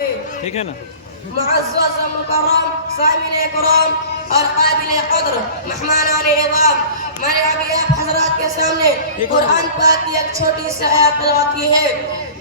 ٹھیک ہے نا. معزز مکرم سامعین کرام اور قابل قدر مہمانان اعظام، میں نے ابھی آپ حضرات کے سامنے قرآن پاک کی ایک چھوٹی سی آیت تلاوت کی ہے،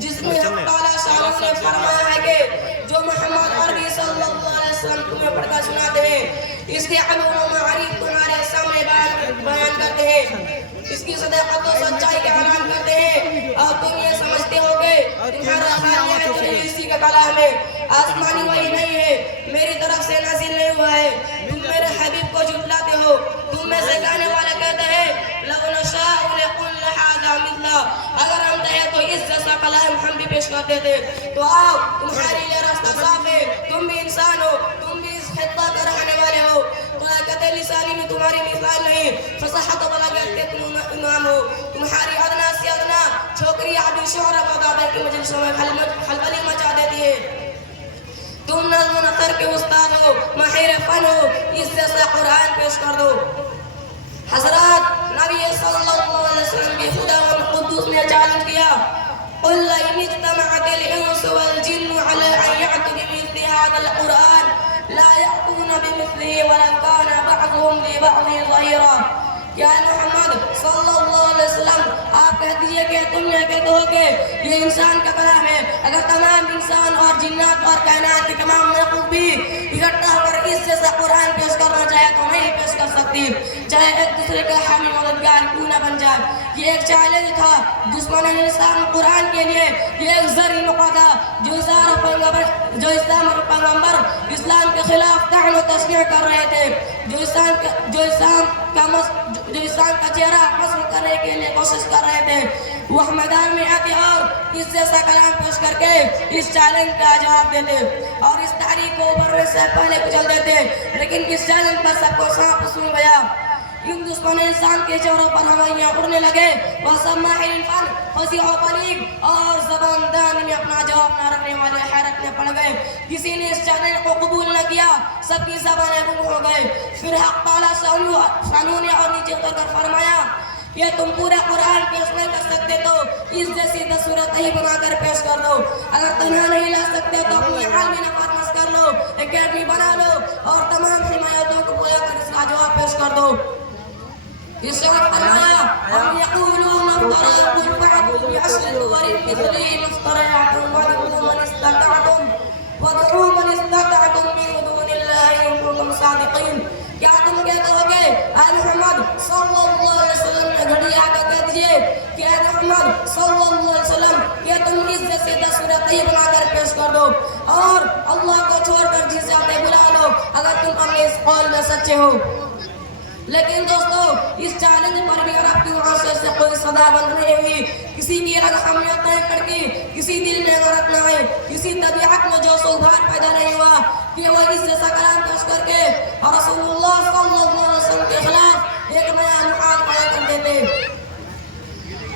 جس میں حق تعالیٰ شاہ نے فرمایا ہے کہ جو محمد عربی صلی اللہ علیہ وسلم تمہیں پڑھ کر سناتے ہیں، اس کے علوم و معارف تمہارے سامنے بیان کرتے ہیں، اس کی صداقت و سچائی کا اعلان کرتے ہیں، اور تم یہ سمجھتے ہو کہ تمہارا خیال ہے اسی کا کلام ہے، آسمانی وحی نہیں ہے، میری طرف سے نازل نہیں ہوا ہے، تم میرے حبیب کو جھٹلاتے ہو، تم میں سے کہنے والے کہتے ہیں لَوْ نَشَاءُ لَقُلْنَا هَذَا مِثْلَهُ، اگر ہم چاہیں تو اس جیسا کلام ہم بھی پیش کرتے تھے. تو آؤ تمہارے لیے راستہ صاف ہے، تم بھی انسان ہو، تم بھی اس خطہ کا رہنے والے ہو، طلاقت لسانی میں تمہاری مثال نہیں، فصاحت و بلاغت کے تم امام ہو، تمہاری ادنا سے ادنا چھوکری عبد شعرا بغداد کی مجلسوں میں خلبلی مچا دیتی ہے. تم نظم و نثر کے استاد ہو، ماہر فن ہو، اس جیسا قرآن پیش کر دو. حضرات نبی صلی اللہ علیہ وسلم کی خدا و قدوس نے چیلنج کیا، قُلْ لَئِنِ اجْتَمَعَتِ الْإِنسُ وَالْجِنُّ عَلَىٰ أَن يَأْتُوا بِمِثْلِ هَٰذَا الْقُرْآنِ لَا يَأْتُونَ بِمِثْلِهِ وَلَوْ كَانَ بَعْضُهُمْ لِبَعْضٍ ظَهِيرًا. کیا محمد صلی اللہ علیہ وسلم آپ کہہ دیجئے کہ تم یہ کہتے ہو کہ یہ انسان کا کلام ہے، اگر تمام انسان اور جنات اور کائنات کے تمام مخلوق بھی اکٹھا ہو کر اس جیسا قرآن پیش کرنا چاہے تو نہیں پیش کر سکتی، چاہے ایک دوسرے کا حامی مددگار کیوں نہ بن جائے. یہ ایک چیلنج تھا دشمن اسلام قرآن کے لیے، یہ ایک زرعی موقع تھا جو اسلام اور پیغمبر اسلام کے خلاف طعن و تشنیع کر رہے تھے، جو اسلام کا چہرہ مسخ کرنے کے لیے کوشش کر رہے تھے، وہ میدان میں آتے اور اس جیسا کلام پیش کر کے اس چیلنج کا جواب دیتے اور اس تحریک کو ابھرنے سے پہلے کچل دیتے. لیکن اس چیلنج پر سب کو سانپ سن گیا. ان دشمن انسان کے چہروں پر ہوائیاں اڑنے لگے، وہ سب ماہر فن، فصیح و بلیغ اور زبان دان میں اپنا جواب نہ رکھنے والے حیرت میں پڑ گئے. کسی نے اس چیلنج کو قبول نہ کیا، سب کی زبانیں گم ہو گئے. پھر حق تعالیٰ شانوں نے اور نیچے اتر کر فرمایا کہ تم پورا قرآن پیش نہیں کر سکتے تو اس جیسی صورت ہی بنا کر پیش کر دو. اگر تنہا نہیں لا سکتے تو اپنی عالمی نفرت کر لو، اکیڈمی بنا لو اور تمام حمایتوں کو پورا کر اس کا جواب پیش کر دو. اس وقت فرمایا ہم یقولون افترا قل فأتوا بعشر سور مثله مفتريات وادعوا من استطعتم من دون الله ان كنتم صادقين. کیا تم کہتے ہو کہ اے محمد صلی اللہ علیہ وسلم نے گھڑی آ کر کہہ دیجئے کہ اے محمد صلی اللہ علیہ وسلم کہ تم اس جیسے 10 صورتیں بنا کر پیش کر دو اور اللہ کو چھوڑ کر جزیات بلا لو اگر تم اپنے اس قول میں سچے ہو. لیکن دوستو اس چیلنج پر بھی عرب کی معاشرے سے کوئی صدا بند نہیں ہوئی، کسی کی رگ حمیت نہیں کڑکی، کسی دل میں غیرت نہ آئی، کسی طبیعت میں جوش و بھار پیدا نہیں ہوا کہ وہ اس جیسا کلام پیش کر کے اور رسول اللہ صلی اللہ علیہ وسلم کے خلاف ایک نیا نقاد پیدا کر دیتے.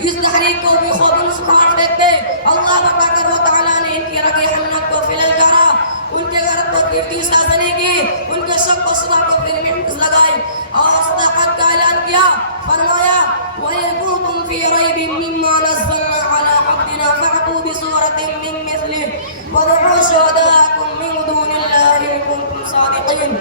اس تحریک کو بھی خوب سکھاڑ دیتے. اللہ بتا کر وہ تعالیٰ نے ان کی رگ حمیت کو فلل کرا، ان کے غیرت کو کیرتی سازنے کی، ان کے شک و شبہ کو پھر محفظ لگائی اور صداقت کا اعلان کیا. فرمایا وَإِن كُنتُمْ فِي رَيْبٍ مِّمَّا نَزَّلْنَا عَلَىٰ عَبْدِنَا فَأْتُوا بِسُورَةٍ مِّن مِّثْلِهِ وَادْعُوا شُهَدَاءَكُم مِّن دُونِ اللَّهِ إِن كُنتُمْ صَادِقِينَ.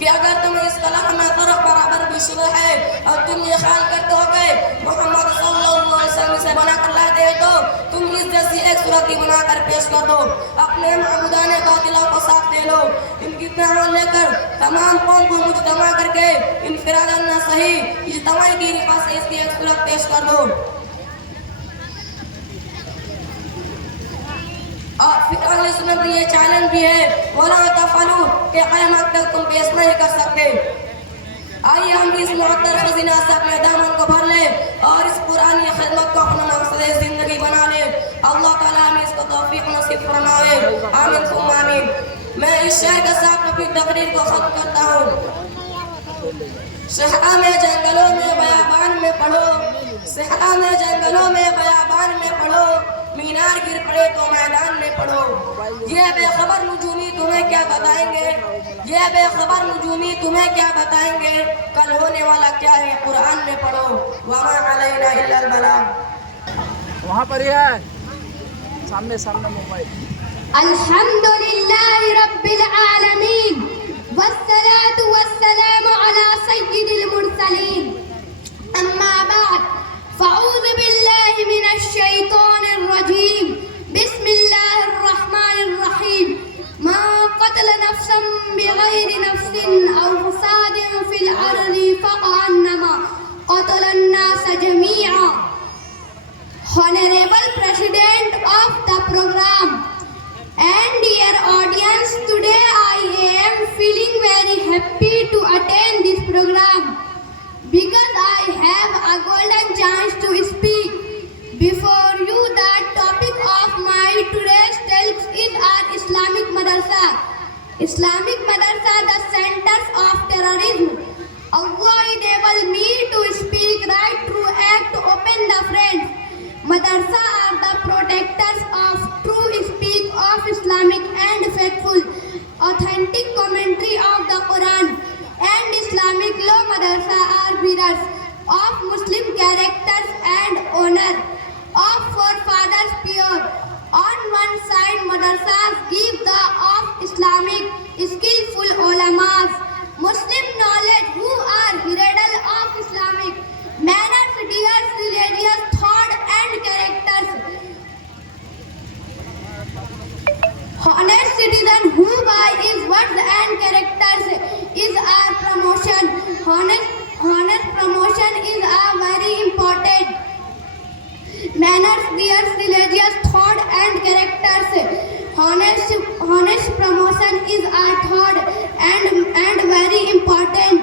کہ اگر تمہیں اس کلام میں فرق برابر بھی شبہ ہے اور تم یہ خیال کرتے ہو کہ محمد صلی اللہ علیہ وسلم سے بنا کر لاتے ہیں تو تم اس جیسی ایک صورت ہی بنا کر پیش کر دو، اپنے معبودان باطلوں کو ساتھ لے لو، ان کی تعاون لے کر تمام قوم کو مجتمع کر کے انفراداً نہ صحیح اجتماعی کی رفا سے اس کی ایک صورت پیش کر دو. اور پھر اگلے سنت میں یہ چیلنج بھی ہے وَلَا تَفْعَلُوا کہ قیامت تک تم پیش نہیں کر سکتے. آئیے ہم اس معطر خزینہ سے اپنے دامن کو بھر لیں اور اس قرآنی خدمت کو اپنا مقصد زندگی بنا لیں. اللہ تعالیٰ ہمیں اس کو توفیق نصیب فرمائے، آمین ثم آمین. میں اس شعر کے ساتھ اپنی تقریر کو ختم کرتا ہوں. صحرا میں جنگلوں میں بیابان میں پڑھو، صحرا میں جنگلوں میں بیابان میں پڑھو، مینار گر پڑے تو میدان میں پڑھو. یہ بے خبر نجومی تمہیں کیا بتائیں گے، یہ بے خبر نجومی تمہیں کیا بتائیں گے، کل ہونے والا کیا ہے قرآن میں پڑھو. وما علینا الا البلاغ. وہاں پر ہی ہے سامنے موبائل. الحمد لله رب العالمين والصلاة والسلام على سيد المرسلين أما بعد فأعوذ بالله من الشيطان الرجيم بسم الله الرحمن الرحيم ما قتل نفسا بغير نفس أو فساد في الأرض فكأنما قتل الناس جميعا. Honorable President of the program and dear audience, today I am feeling very happy to attend this program because I have a golden chance to speak before you. The topic of my today's talk is our Islamic Madrasa. Islamic Madrasa, the centers of terrorism. Allah enable me to speak right through act to open the friends. Madrasa are the protectors of true speak of Islamic and faithful, authentic commentary of the Quran and Islamic law. Madrasa are bearers of Muslim characters and honor of forefathers pure. On one side, madrasas give the of Islamic skillful ulamas, Muslim knowledge who are herald of Islamic manners, dear religious thought and characters. Honest citizen who by his words and characters is our promotion. Honest promotion is a very important. Manners, dear religious thought and characters. Honest promotion is our thought and very important.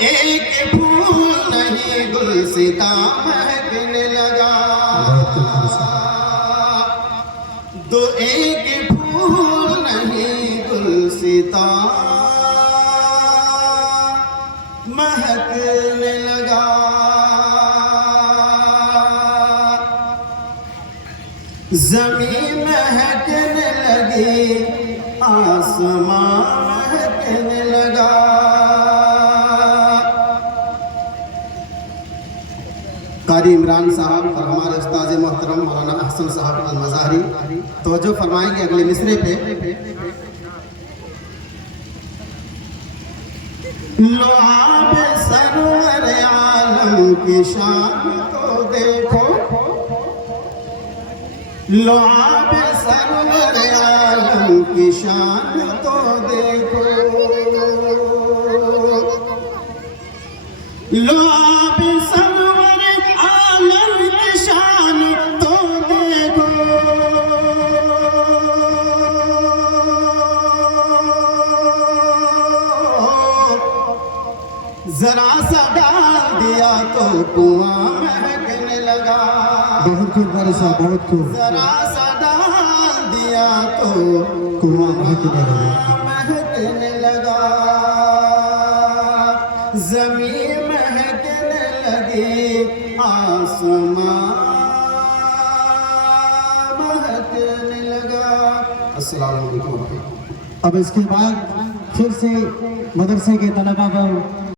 ایک پھول نہیں گلستاں مہکنے لگا تو ایک پھول نہیں گلستاں مہکنے لگا زمین مہکنے لگی آسمان مہکنے لگا قاری عمران صاحب اور ہمارے استاد محترم مولانا احسن صاحب المظاہری توجہ فرمائیں گے اگلے مصرے پہ لعاب سرور عالم کی شان کو دیکھو لعاب سرور عالم کی شان تو دیکھو لعاب سرور عالم کی شان تو دیکھو ذرا سا ڈال دیا تو کنواں مہکنے لگا بہت خوب بڑے صاحب بہت خوب ذرا سا ڈال دیا تو کنواں مہکنے لگا مہکنے لگا زمین مہکنے لگی آسمان مہکنے لگا السلام علیکم اب اس کے بعد پھر سے مدرسے کے طلباء کو